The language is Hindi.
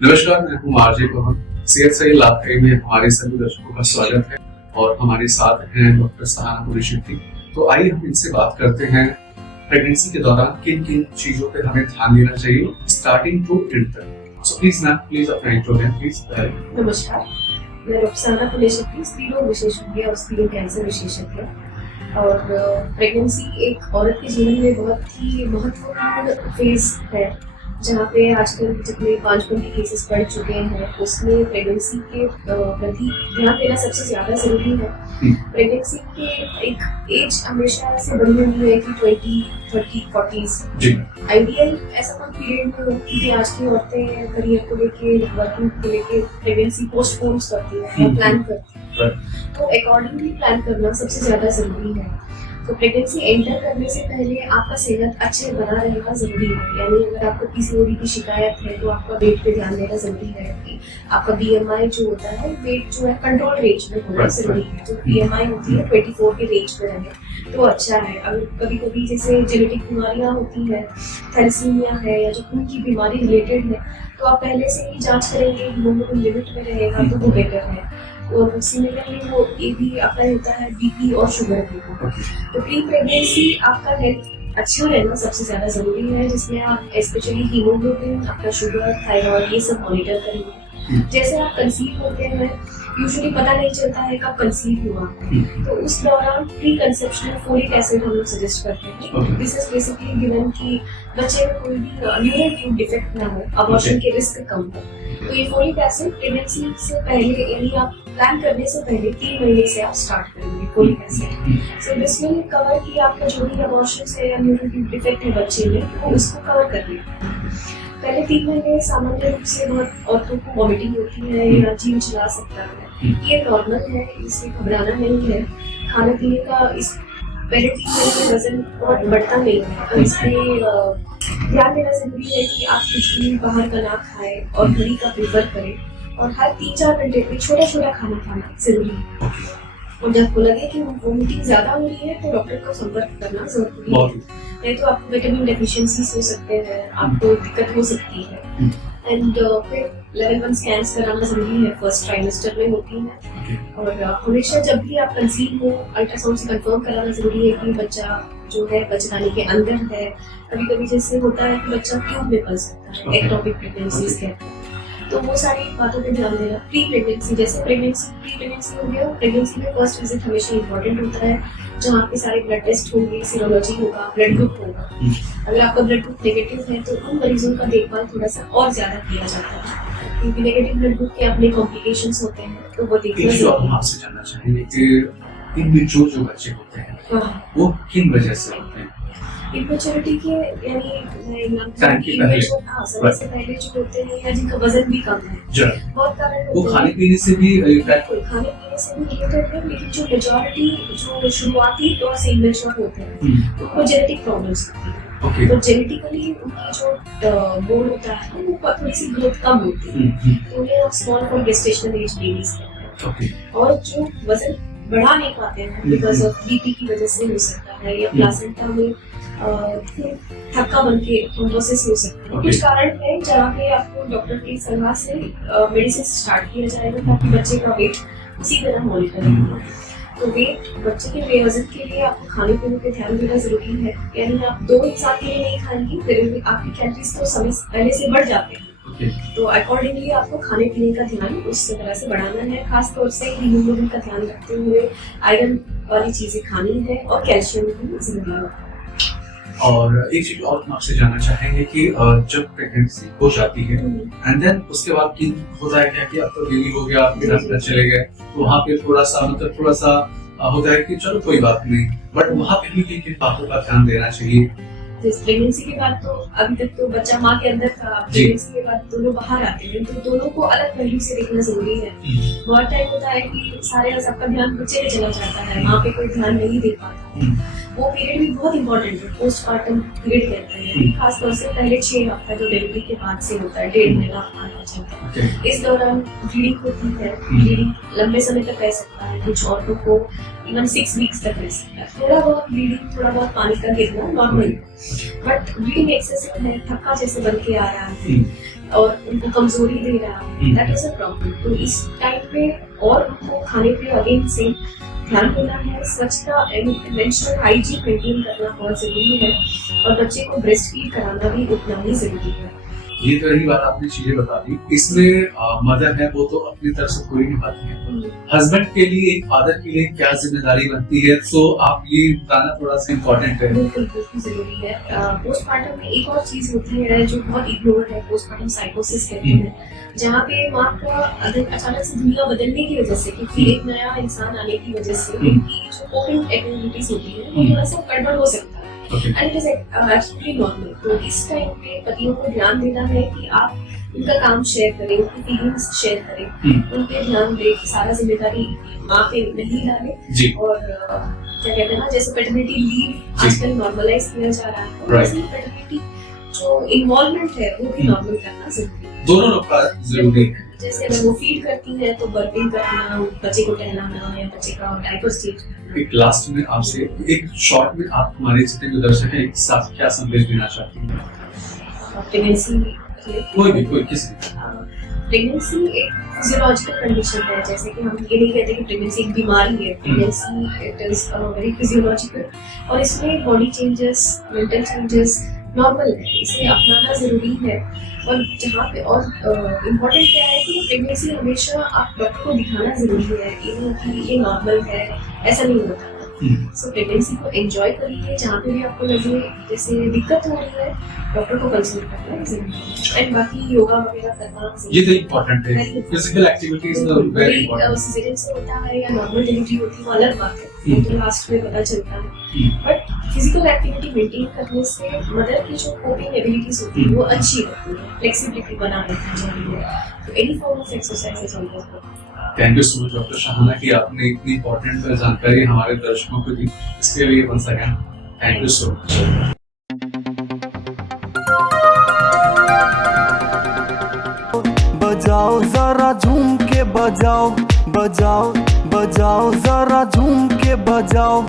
नमस्कार, मैं हूँ आरजे पवन। सेहत सही लाभकारी में हमारे सभी दर्शकों का स्वागत है और हमारे साथ हैं डॉक्टर सहाना पुरुषोत्तम। तो आइए हम इनसे बात करते हैं प्रेगनेंसी के दौरान किन किन चीजों पे हमें ध्यान देना चाहिए स्टार्टिंग टू एंड तक। सो प्लीज मैम, प्लीज अपना इंट्रो दें प्लीज। नमस्कार, मैं डॉक्टर सहाना पुरुषोत्तम, स्त्री रोग विशेषज्ञ और स्त्री कैंसर विशेषज्ञ। और प्रेगनेंसी एक औरत के जीवन में बहुत ही महत्वपूर्ण फेज है, जहाँ पे आजकल जितने 5 के केसेस बढ़ चुके हैं उसमें प्रेगनेंसी के प्रति ध्यान देना सबसे ज्यादा जरूरी है। प्रेगनेंसी के एक एज हमेशा से बनी हुई है कि 20, 30, 40 आइडियल ऐसा कोई पीरियड में होती है। आज की औरतें करियर को लेके, वर्किंग को लेके प्रेगनेंसी पोस्टपोन करती है या प्लान करती है, तो अकॉर्डिंगली प्लान करना सबसे ज्यादा जरूरी है। तो प्रेगनेंसी एंटर करने से पहले आपका सेहत अच्छे बना रहना जरूरी है। यानी अगर आपको पीसीओडी की शिकायत है तो आपका वेट पे ध्यान देना जरूरी है कि आपका बीएमआई जो होता है, वेट जो है कंट्रोल रेंज में होना जरूरी है। जो बीएमआई होती है 24 के रेंज में रहे तो अच्छा है। अगर कभी कभी जैसे जेनेटिक बीमारियां होती है, थैलेसीमिया है या जो खून की बीमारी रिलेटेड है, तो आप पहले से ही जांच करेंगे, हीमोग्लोबिन लिमिट में रहेगा तो वो बेटर है। और सिमिलरली वो ये भी अप्लाई होता है बीपी और शुगर भी। तो प्री प्रेगनेंसी आपका हेल्थ अच्छा रहना सबसे ज्यादा जरूरी है, जिसमें आप स्पेशली हीमोग्लोबिन, आपका शुगर, थायराइड ये सब मॉनिटर करेंगे। जैसे आप कंसीव होते हैं, यूजुअली पता नहीं चलता है कब कंसीव हुआ, तो उस दौरान प्री कंसेप्शनल फोलिक एसिड हम लोग सजेस्ट करते हैं। दिस इज बेसिकली गिवन कि बच्चे में कोई भी न्यूरल ट्यूब डिफेक्ट ना हो, अबॉर्शन के रिस्क कम हो। तो ये फोलिक एसिड प्रेगनेंसी से पहले, यानी आप प्लान करने से पहले 3 महीने से आप स्टार्ट करेंगे folic acid. So this will cover कि आपका जो भी अबॉर्शन है या न्यूरल ट्यूब डिफेक्ट है बच्चे में, वो उसको कवर कर लेगा। पहले 3 महीने सामान्य रूप से बहुत औरतों को वॉमिटिंग होती है या जी चला सकता है, ये नॉर्मल है, इसमें घबराना नहीं है। खाने पीने का इस पहले 3 महीने में वजन बहुत बढ़ता नहीं है, तो इसमें ध्यान देना जरूरी है कि आप कुछ भी बाहर का ना खाएं और घड़ी का प्रेफर करें। और हर 3-4 घंटे पे छोटा छोटा खाना खाना जरूरी है। और जब को लगे कि वोमिटिंग ज्यादा हो रही है तो डॉक्टर का संपर्क करना जरूरी है, नहीं तो आपको विटामिन डेफिशिएंसीज हो सकते हैं, आपको दिक्कत हो सकती है। एंड फिर लेवल 1 स्कैन्स कराना जरूरी है, फर्स्ट ट्राइमेस्टर में होती है। और हमेशा जब भी आप कंसीव हो, अल्ट्रासाउंड से कंफर्म कराना जरूरी है कि बच्चा जो है बच्चेदानी के अंदर है। कभी कभी जैसे होता है कि बच्चा ट्यूब में पल सकता है, एक्टोपिक प्रेगनेंसीज कहते हैं, तो वो सारी बातों पे ध्यान देना। प्री प्रेगनेंसी, जैसे प्रेगनेंसी प्री प्रेगनेंसी हो गया, प्रेगनेंसी में फर्स्ट विजिट हमेशा इंपॉर्टेंट होता है, जहाँ पे सारे ब्लड टेस्ट होंगे, सीरोलॉजी होगा, ब्लड ग्रुप होगा। अगर आपका ब्लड ग्रुप नेगेटिव है तो उन मरीजों का देखभाल थोड़ा सा और ज्यादा किया जाता है, क्योंकि नेगेटिव ब्लड ग्रुप के अपने कॉम्प्लिकेशंस होते हैं, तो वो देखना। हम आपसे जानना चाहेंगे कि इनमेच्योर जो बच्चे होते हैं वो किन वजह से होते हैं? इम्मेच्योरिटी के यानी समय से पहले जो होते हैं या जिनका वजन भी कम है, बहुत कारण वो खाने पीने से भी खाने पीने से भी रिलेटेड है। लेकिन जो मेजॉरिटी जो शुरुआती दौर से इम्मेच्योर होते हैं उनको जेनेटिक प्रॉब्लम्स होती है। तो जेनेटिकली उनकी जो बोन होता है वो थोड़ी सी ग्रोथ कम होती है, तो उन्हें आप small for gestational age babies कहते हैं। और जो वजन बढ़ा नहीं पाते हैं बिकॉज ऑफ बीपी की वजह से हो सकता है, या प्लासेंटा में थक्का बन के थ्रोम्बोसिस हो सकता है। कुछ कारण है जहाँ पे आपको डॉक्टर की सलाह से मेडिसिन स्टार्ट किया जाएगा ताकि बच्चे का वेट उसी तरह मॉनिटर हो। तो वेट बच्चे के वजन के लिए आपको खाने पीने पे ध्यान देना जरूरी है। यानी आप 2 इंसान के लिए नहीं खाएंगे, फिर आपकी कैलोरीज तो समय पहले से बढ़ जाते हैं, तो अकॉर्डिंगली आपको खाने पीने का ध्यान उस तरह से बढ़ाना है। खास तौर से हीमोग्लोबिन का ध्यान रखते हुए आयरन वाली चीजें खानी है और कैल्शियम भी जरूरी है। और एक चीज और हम आपसे जानना चाहेंगे कि जब प्रेगनेंसी हो जाती है एंड देन उसके बाद की होता है क्या कि आपका बेबी हो गया, फिर आप चले गए, तो वहाँ पे थोड़ा सा होता है कि चलो कोई बात नहीं, बट वहाँ पे भी किन बातों का ध्यान देना चाहिए? प्रेगनेंसी के बाद तो अभी तक तो बच्चा माँ के अंदर था, प्रेगनेंसी के बाद दोनों बाहर आते हैं, तो दोनों को अलग पहलू से देखना जरूरी है। बहुत टाइम होता है कि सबका ध्यान बच्चे पे चला जाता है, माँ पे कोई ध्यान नहीं दे पाता। वो पीरियड भी बहुत इंपॉर्टेंट है, पोस्टपार्टम पीरियड कहते हैं। खास तौर से पहले 6 हफ्ता जो डिलीवरी के बाद से होता है, 1.5 महीना आना चलता है। इस दौरान ब्लीडिंग होती है, ब्लीडिंग लंबे समय तक रह सकता है, कुछ औरतों को इवन 6 वीक्स तक रह सकता है। थोड़ा बहुत ब्लीडिंग, थोड़ा बहुत पानी का गिरना नॉर्मल, बट ब्लीडिंग एक्सेसिव है, थक्का जैसे बन के आ रहा है, और उनको कमजोरी दे रहा है, दैट इज अ प्रॉब्लम। तो इस टाइम पे और उनको खाने पे अगेन से ध्यान देना है, स्वच्छता एंड मेंस्ट्रुअल हाइजीन मेंटेन करना बहुत जरूरी है, और बच्चे को ब्रेस्ट फीड कराना भी उतना ही जरूरी है। ये तो रही बात, आपने चीजें बता दी। इसमें मदर है वो तो अपनी तरफ से पूरी निभाती है, हस्बैंड के लिए, एक फादर के लिए क्या जिम्मेदारी बनती है, तो आप ये बताना थोड़ा सा इम्पोर्टेंट है। बिल्कुल बिल्कुल जरूरी है। पोस्टमार्टम में एक और चीज होती है जो बहुत इग्नोर है, पोस्टमार्टम साइकोसिस कहते हैं, जहाँ पे माँ का अचानक से दुनिया बदलने की वजह से, क्योंकि एक नया इंसान आने की वजह से उनकी जो कोपिंग एबिलिटीज होती है वो थोड़ा सा गड़बड़ हो सकता है, and it is absolutely normal. तो इस टाइम पे पतियों को ध्यान देना है कि आप उनका काम शेयर करें, उनकी फीलिंग्स शेयर करें, उन पे ध्यान दें कि सारा जिम्मेदारी माँ पे नहीं डालें। और क्या कहते हैं ना, जैसे पेटर्निटी लीव आजकल नॉर्मलाइज किया जा रहा है, वैसे पेटर्निटी जो इन्वॉल्वमेंट है वो भी नॉर्मल करना जरूरी है, दोनों लोग का जरूरी है। जैसे अगर वो फीड करती है तो बर्पिंग करना, बच्चे को टहलाना या बच्चे का डायपर्स चेंज करना। एक लास्ट में आपसे एक शॉर्ट में आप हमारे जितने भी दर्शक हैं एक साथ क्या संदेश देना चाहती हैं? प्रेगनेंसी, कोई किसी प्रेगनेंसी एक फिजियोलॉजिकल कंडीशन है, जैसे कि हम ये नहीं कहते कि प्रेगनेंसी एक बीमारी है, pregnancy it is very physiological, और इसमें body changes, mental changes normal है, इसे अपनाना जरूरी है। और जहाँ पे और इम्पोर्टेंट क्या है कि प्रेगनेंसी हमेशा आप डॉक्टर को दिखाना जरूरी है, ये कि ये नॉर्मल है ऐसा नहीं होता। सो प्रेगनेंसी को एंजॉय करिए, जहाँ पे भी आपको लगे जैसे दिक्कत हो रही है डॉक्टर को कंसल्ट करना जरूरी है, एंड बाकी योगा वगैरह करना ये तो इम्पोर्टेंट है। Physical activities very important. Caesarean से होता है या नॉर्मल डिलीवरी होती है वो अलग बात है, वो तो लास्ट में पता चलता है, बट फिजिकल एक्टिविटी मेंटेन करने से मदर की जो कोपिंग एबिलिटीज होती है वो अच्छी होती है, फ्लेक्सिबिलिटी बना रहती है, तो any form of exercise is always good. Thank you so much doctor Shahana कि आपने इतनी इम्पोर्टेंट जानकारी हमारे दर्शकों को दी, इसके लिए once again thank you so much. बजाओ जरा झूम के बजाओ, बजाओ बजाओ जरा झूम के बजाओ।